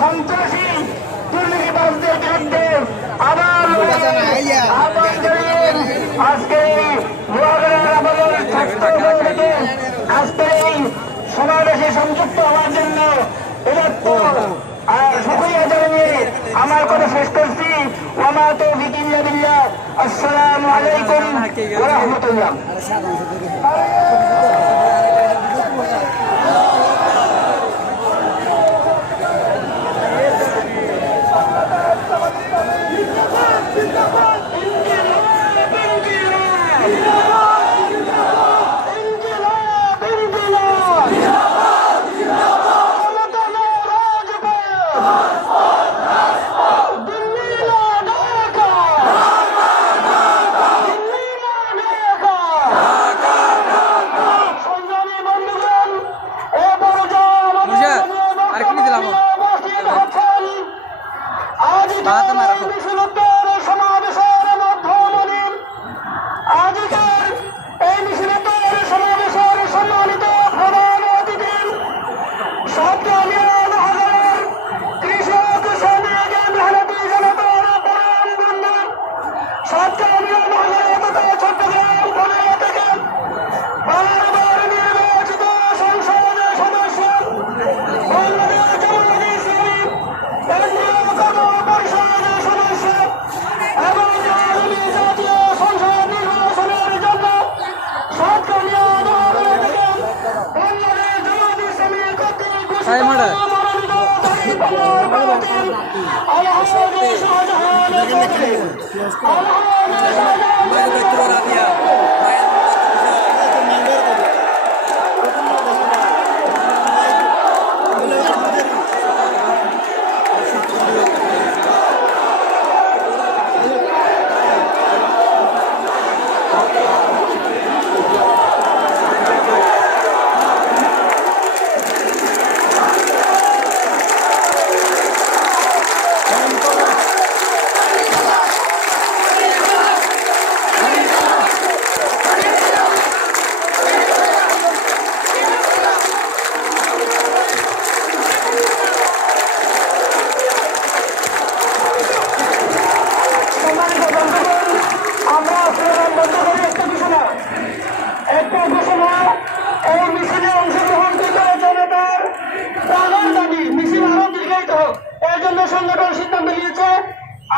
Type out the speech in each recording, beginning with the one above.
সন্ত্রাসী দুর্নীতিবাজদের বিরুদ্ধে আবার আজকে আজকে এই সমাবেশে সংযুক্ত হওয়ার জন্য আর শুক্রিয়া জানিয়ে আমার কথা শেষ করছি। ওমা তৌফিক ইল্লা বিল্লাহ। আসসালামু আলাইকুম ওয়া রাহমাতুল্লাহ।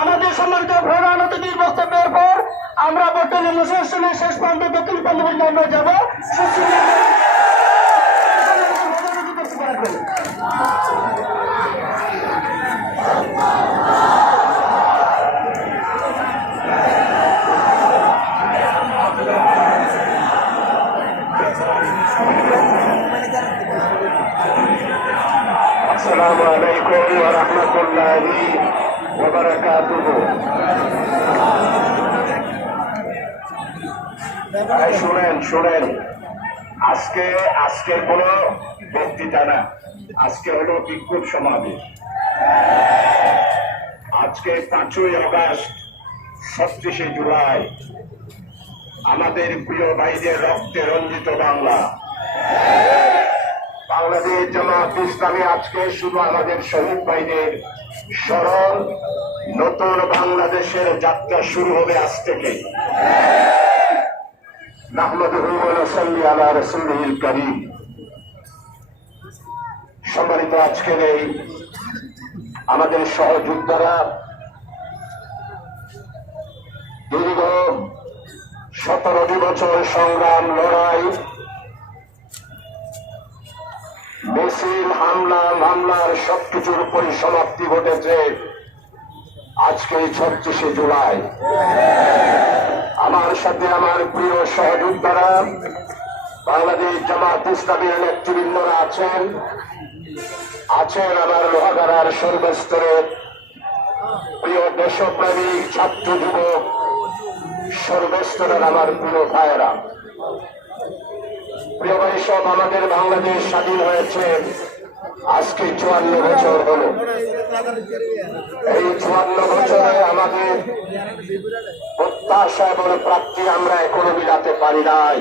আমাদের সম্মানিত প্রধান অতিথির বক্তব্যের পর আমরা বর্তমানে অনুষ্ঠানের শেষ প্রান্ত দক্ষিণ প্রান্ত আমরা যাবো। আসসালামু আলাইকুম ওয়া রাহমাতুল্লাহি ওয়া বারাকাতুহু। শুনেন আজকের কোন বক্তৃতা না, আজকে হলো বিক্ষোভ সমাবেশ। আজকে 5ই আগস্ট 26শে জুলাই আমাদের প্রিয় ভাইদের রক্তে রঞ্জিত বাংলা। বাংলাদেশ জামাত ইসলামী আজকে শুধু আমাদের শহীদ ভাইদের স্মরণ, নতুন বাংলাদেশের যাত্রা শুরু হবে আজ থেকে। সম্মানিত আজকের এই আমাদের সহযোদ্ধারা দীর্ঘ 17টি বছর সংগ্রাম, লড়াই, মিছিল, হামলা মামলার সবকিছুর পরিসমাপ্তি ঘটেছে আজকে 26শে জুলাই। আমার সাথে আমার প্রিয় সহযোদ্ধারা, বাংলাদেশ জামাত ইসলামীর নেতৃবৃন্দরা আছেন আমার লোহাগাড়ার সর্বস্তরের প্রিয় দেশপ্রেমিক ছাত্র যুবক, সর্বস্তরের আমার প্রিয় ভাইয়েরা। প্রিয় ভাই সব, আমাদের বাংলাদেশ স্বাধীন হয়েছে আজকে 54 বছর হলো। এই 54 বছরে আমার আমাদের প্রত্যাশা এবং প্রাপ্তি আমরা এখনো মিলাতে পারি নাই।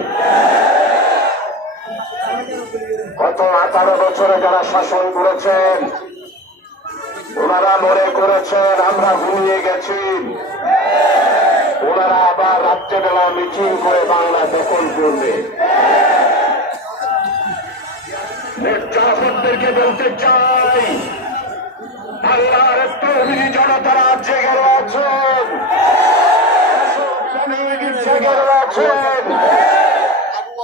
গত 18 বছরে যারা শাসন করেছেন ওনারা মনে করেছেন আমরা ঘুমিয়ে গেছি, ওনারা আবার রাত্রেবেলা মিটিং করে বাংলা দখল করবে। মির্জাফরদেরকে বলতে চাই, বাংলার তরুণী জনতারা জেগে রয়েছেন, জেগে রয়েছেন,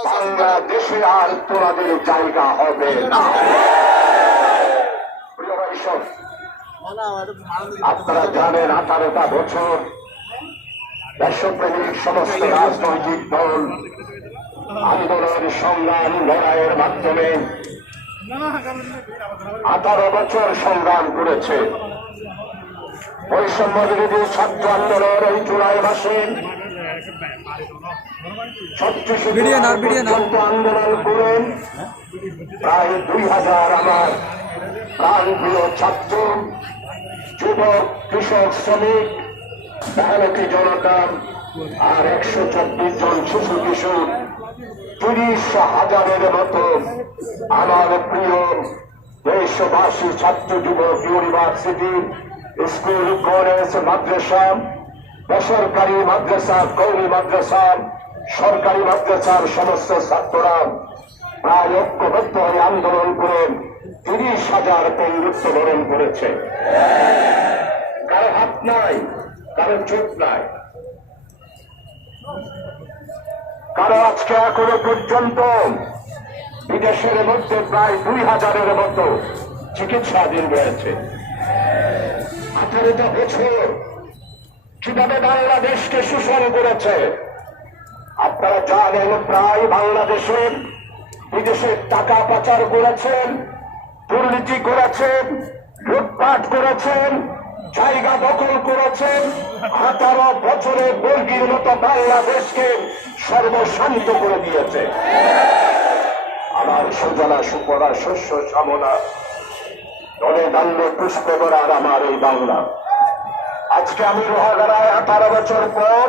বাংলাদেশে আর তোমাদের জায়গা হবে না। প্রিয় ভাই সব, আপনারা জানেন 18টা বছর দেশপ্রেমিক সমস্ত রাজনৈতিক দল আন্দোলন সংগ্রাম লড়াইয়ের মাধ্যমে 18 বছর সংগ্রাম করেছে। বৈষম্য বিরোধী ছাত্র আন্দোলন এই জুলাই মাসে 36 আন্দোলন করেন প্রায় 2000 আমার প্রাণপ্রিয় ছাত্র, যুবক, কৃষক, শ্রমিক, মেহনতি জনতা আর 124 জন শিশু কিশোর, 30,000-এর মতো আমার প্রিয় দেশবাসী, ছাত্র, যুবক, ইউনিভার্সিটি, স্কুল, কলেজ, মাদ্রাসা, বেসরকারি মাদ্রাসা, কওমি মাদ্রাসা, সরকারি মাদ্রাসার সমস্ত ছাত্ররা প্রায় ঐক্যবদ্ধ হয়ে আন্দোলন করে 30,000 মৃত্যুবরণ করেছে। কারো হাত নাই, কারো চোখ নাই, কারো আজকে এখনো পর্যন্ত বিদেশের মধ্যে প্রায় 2000-এর মতো চিকিৎসাধীন রয়েছে। 18টা বছর কিভাবে বাংলাদেশকে শোষণ করেছে আপনারা জানেন। প্রায় বাংলাদেশের বিদেশে টাকা পাচার করেছেন, দুর্নীতি করেছেন, লুটপাট করেছেন, জায়গা দখল করেছেন। 18 বছরে বর্গীর মতো বাংলাদেশকে সর্বশান্ত করে দিয়েছে। আমার সুজলা সুফলা শস্য শ্যামলা দলে দান্য পুষ্প করার আমার এই বাংলা। আজকে আমি লোহাগাড়ায় 18 বছর পর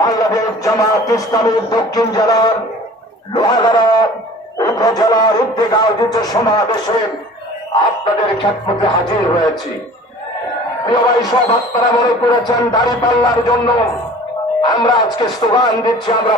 বাংলাদেশ জামাত ইসলামী দক্ষিণ জেলার লোহাগাড়া উপজেলার উদ্যোগে আয়োজিত সমাবেশে আপনাদের খেদমতে হাজির হয়েছি। প্রিয় ভাই সব, আপনারা মনে করেছেন দাঁড়িপাল্লার জন্য আমরা আজকে স্লোগান দিচ্ছি। আমরা